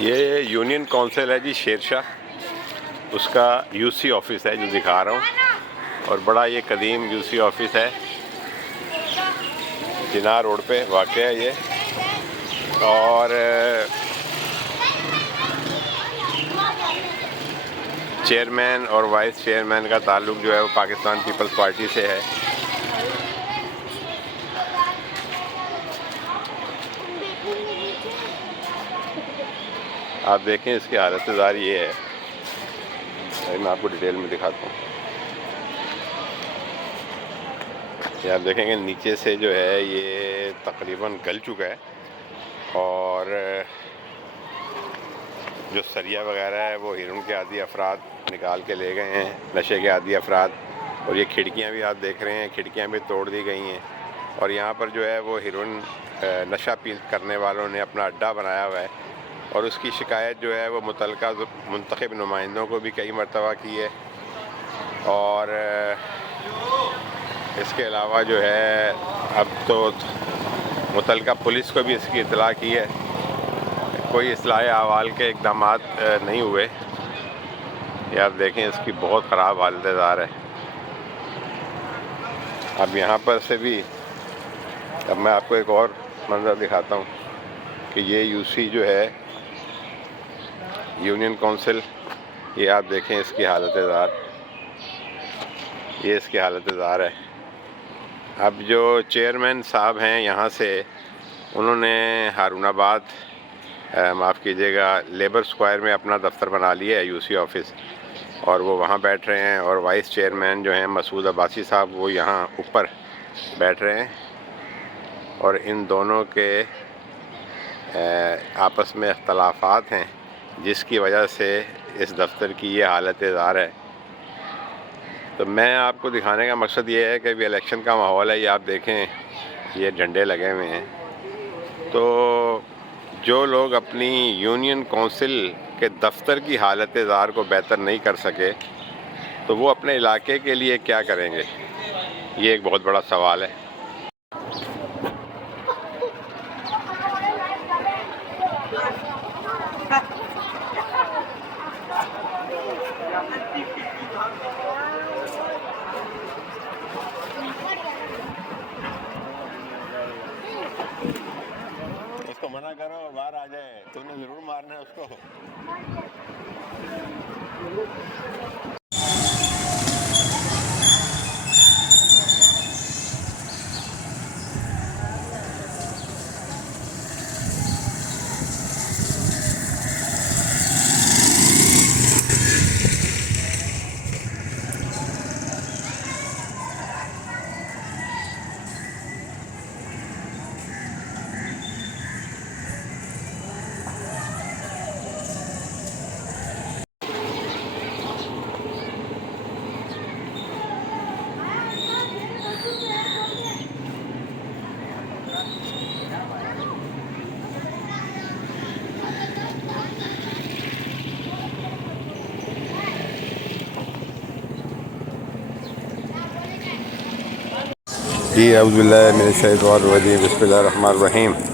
ये union council है जी शेरशाह, उसका यूसी ऑफिस है जो दिखा रहा हूँ। और बड़ा ये कदीम यूसी ऑफिस है, जिनाह रोड पे वाक़ है ये। और चेयरमैन और वाइस चेयरमैन का ताल्लुक़ जो है वो पाकिस्तान पीपल्स पार्टी से है। आप देखें इसकी हालत ये है। मैं आपको डिटेल में दिखाता हूँ। ये आप देखेंगे नीचे से जो है ये तकरीबन गल चुका है, और जो सरिया वगैरह है वो हिरन के आदि अफराद निकाल के ले गए हैं, नशे के आदि अफराद। और ये खिड़कियाँ भी आप देख रहे हैं, खिड़कियाँ भी तोड़ दी गई हैं। और यहाँ पर जो है वो हिरन नशा पी करने वालों ने अपना अड्डा बनाया हुआ है, और उसकी शिकायत जो है वो मुतलका मुंतखब नुमाइंदों को भी कई मरतबा की है। और इसके अलावा जो है अब तो मुतलका पुलिस को भी इसकी इत्तला की है। कोई इस्लाह अहवाल के इक़दाम नहीं हुए। ये आप देखें इसकी बहुत ख़राब हालत है। अब यहाँ पर से भी अब मैं आपको एक और मंज़र दिखाता हूँ कि ये यूसी जो है यूनियन काउंसिल, ये आप देखें इसकी हालत ये इसकी हालत है। अब जो चेयरमैन साहब हैं यहाँ से, उन्होंने हारूनाबाद माफ़ कीजिएगा लेबर स्क्वायर में अपना दफ्तर बना लिया है यूसी ऑफिस, और वो वहाँ बैठ रहे हैं। और वाइस चेयरमैन जो हैं मसूद अब्बासी साहब, वो यहाँ ऊपर बैठ रहे हैं। और इन दोनों के आपस में इख्तलाफात हैं, जिसकी वजह से इस दफ्तर की ये हालत है। तो मैं आपको दिखाने का मकसद ये है कि अभी इलेक्शन का माहौल है। ये आप देखें ये झंडे लगे हुए हैं। तो जो लोग अपनी यूनियन काउंसिल के दफ्तर की हालत को बेहतर नहीं कर सके, तो वो अपने इलाके के लिए क्या करेंगे, ये एक बहुत बड़ा सवाल है। उसको मना करो, बाहर आ जाए। तूने ज़रूर मारना है उसको। जी अऊज़ुबिल्लाहि मिनश शैतानिर रजीम, बिस्मिल्लाहिर रहमानिर रहीम।